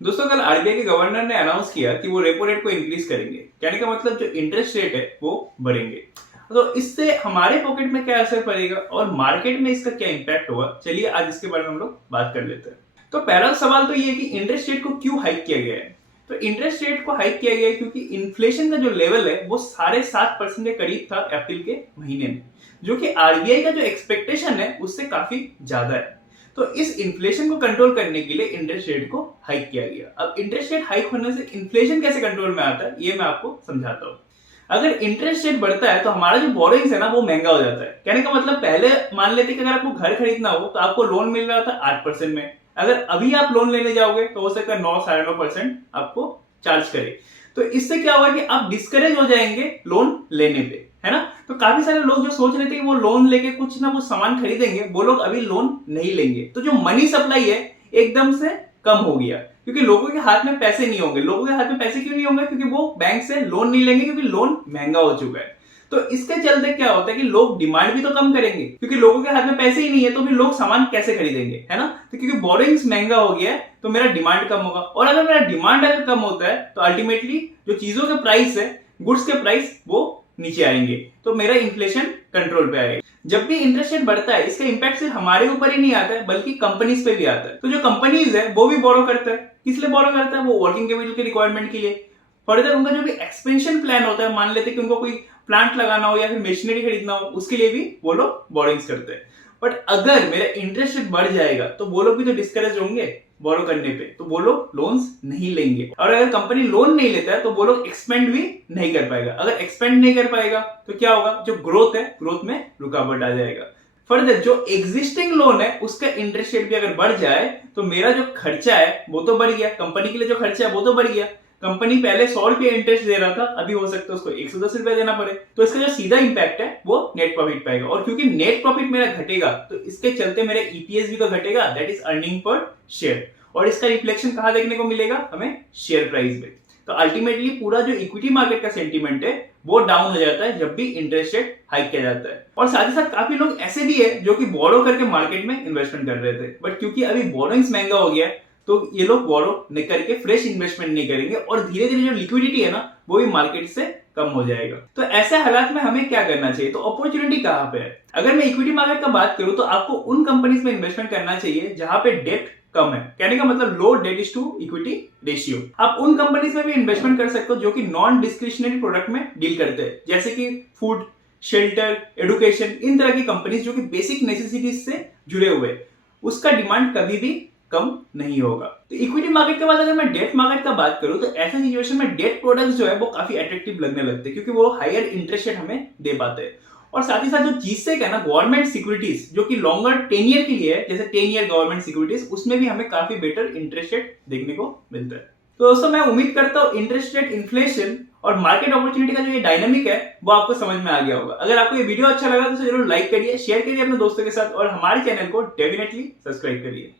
दोस्तों कल आरबीआई के गवर्नर ने अनाउंस किया कि वो रेपो रेट को इंक्रीज करेंगे। कहने का मतलब जो इंटरेस्ट रेट है वो बढ़ेंगे। तो इससे हमारे पॉकेट में क्या असर पड़ेगा और मार्केट में इसका क्या इंपैक्ट होगा, चलिए आज इसके बारे में हम लोग बात कर लेते हैं। तो पहला सवाल तो ये है कि इंटरेस्ट रेट को क्यों हाइक किया गया है। तो इंटरेस्ट रेट को हाइक किया गया है क्योंकि इन्फ्लेशन का जो लेवल है वो 7.5% के करीब था अप्रैल के महीने में, जो कि आरबीआई का जो एक्सपेक्टेशन है उससे काफी ज्यादा है। तो इस इन्फ्लेशन को कंट्रोल करने के लिए इंटरेस्ट रेट को हाइक किया गया। अब इंटरेस्ट रेट हाइक होने से इन्फ्लेशन कैसे कंट्रोल में आता है ये मैं आपको समझाता हूँ। अगर इंटरेस्ट रेट बढ़ता है तो हमारा जो बोरोइंग्स है ना वो महंगा हो जाता है। कहने का मतलब पहले मान लेते कि अगर आपको घर खरीदना हो तो आपको लोन मिल रहा था 8% में, अगर अभी आप लोन लेने जाओगे तो हो सकता है 9-9.5% आपको चार्ज करे। तो इससे क्या होगा कि आप डिस्करेज हो जाएंगे लोन लेने पे, है ना। तो काफी सारे लोग जो सोच रहे थे कि वो लोन लेके कुछ ना कुछ सामान खरीदेंगे, वो लोग अभी लोन नहीं लेंगे। तो जो मनी सप्लाई है एकदम से कम हो गया क्योंकि लोगों के हाथ में पैसे नहीं होंगे। लोगों के हाथ में पैसे क्यों नहीं होंगे? क्योंकि वो बैंक से लोन नहीं लेंगे, क्योंकि लोन महंगा हो चुका है। तो इसके चलते क्या होता है कि लोग डिमांड भी तो कम करेंगे, क्योंकि लोगों के हाथ में पैसे ही नहीं है तो फिर लोग सामान कैसे खरीदेंगे, है ना। तो क्योंकि बोरिंग्स महंगा हो गया है तो मेरा डिमांड कम होगा, और अगर मेरा डिमांड अगर कम होता है तो अल्टीमेटली जो चीजों के प्राइस है, गुड्स के प्राइस, वो नीचे आएंगे। तो मेरा इन्फ्लेशन कंट्रोल पे आएगा। जब भी इंटरेस्ट रेट बढ़ता है इसका इंपैक्ट सिर्फ हमारे ऊपर ही नहीं आता है बल्कि कंपनीज पे भी आता है। तो जो कंपनीज है वो भी बोरो करता है। किस लिए बोरो करता है? वो वर्किंग कैपिटल के रिक्वायरमेंट के लिए। फर्दर उनका जो भी एक्सपेंशन प्लान होता है, मान लेते कि उनको कोई प्लांट लगाना हो या फिर मशीनरी खरीदना हो, उसके लिए भी वो लोग बोरिंग्स करते हैं। बट अगर मेरा इंटरेस्ट रेट बढ़ जाएगा तो वो लोग भी तो डिस्करेज होंगे बोरो करने पे, तो वो लोग लोन्स नहीं लेंगे। और अगर कंपनी लोन नहीं लेता है तो वो लोग एक्सपेंड भी नहीं कर पाएगा। अगर एक्सपेंड नहीं कर पाएगा तो क्या होगा? जो ग्रोथ है, ग्रोथ में रुकावट आ जाएगा। फर्दर जो एग्जिस्टिंग लोन है उसका इंटरेस्ट रेट भी अगर बढ़ जाए तो मेरा जो खर्चा है वो तो बढ़ गया, कंपनी के लिए जो खर्चा है वो तो बढ़ गया। कंपनी पहले 100 रुपये इंटरेस्ट दे रहा था, अभी हो सकता है उसको 110 रुपए देना पड़े। तो इसका जो सीधा इंपैक्ट है वो नेट प्रॉफिट पाएगा, और क्योंकि नेट प्रॉफिट मेरा घटेगा तो इसके चलते मेरा ईपीएस भी तो घटेगा, that is earning per share. और इसका रिफ्लेक्शन कहां देखने को मिलेगा? हमें शेयर प्राइस में। तो अल्टीमेटली पूरा जो इक्विटी मार्केट का सेंटीमेंट है वो डाउन हो जाता है जब भी इंटरेस्ट रेट हाइक किया जाता है। और साथ ही साथ काफी लोग ऐसे भी है जो कि बोरो करके मार्केट में इन्वेस्टमेंट कर रहे थे, बट क्योंकि अभी बोरोइंग्स महंगा हो गया है तो ये लोग बोरो नहीं करके फ्रेश इन्वेस्टमेंट नहीं करेंगे, और धीरे धीरे जो लिक्विडिटी है ना वो भी मार्केट से कम हो जाएगा। तो ऐसे हालात में हमें क्या करना चाहिए? तो अपॉर्चुनिटी कहां पे है? अगर मैं इक्विटी मार्केट का बात करूं तो आपको उन कंपनीज में इन्वेस्टमेंट करना चाहिए जहां पे डेट कम है। कहने का मतलब low debt is to equity ratio. आप उन कंपनीज में भी इन्वेस्टमेंट कर सकते हो जो कि नॉन डिस्क्रिशनरी प्रोडक्ट में डील करते हैं, जैसे कि फूड, शेल्टर, एडुकेशन, इन तरह की कंपनीज जो कि बेसिक नेसेसिटीज से जुड़े हुए, उसका डिमांड कभी भी कम नहीं होगा। तो इक्विटी मार्केट के बाद अगर मैं डेट मार्केट का बात करूं तो ऐसे सिचुएशन में डेट प्रोडक्ट्स जो है वो काफी अट्रैक्टिव लगने लगते हैं, क्योंकि वो हायर इंटरेस्ट रेट हमें दे पाते हैं। और साथ ही साथ जो जीसेक है ना, गवर्नमेंट सिक्योरिटीज, जो कि लॉन्गर 10 ईयर के लिए है, जैसे 10 ईयर गवर्नमेंट सिक्योरिटीज, उसमें भी हमें काफी बेटर इंटरेस्ट रेट देखने को मिलता है। तो दोस्तों मैं उम्मीद करता हूँ इंटरेस्ट रेट, इन्फ्लेशन और मार्केट अपॉर्चुनिटी का जो ये डायनामिक है वो आपको समझ में आ गया होगा। अगर आपको ये वीडियो अच्छा लगा तो जरूर लाइक करिए, शेयर करिए अपने दोस्तों के साथ, और हमारे चैनल को डेफिनेटली सब्सक्राइब करिए।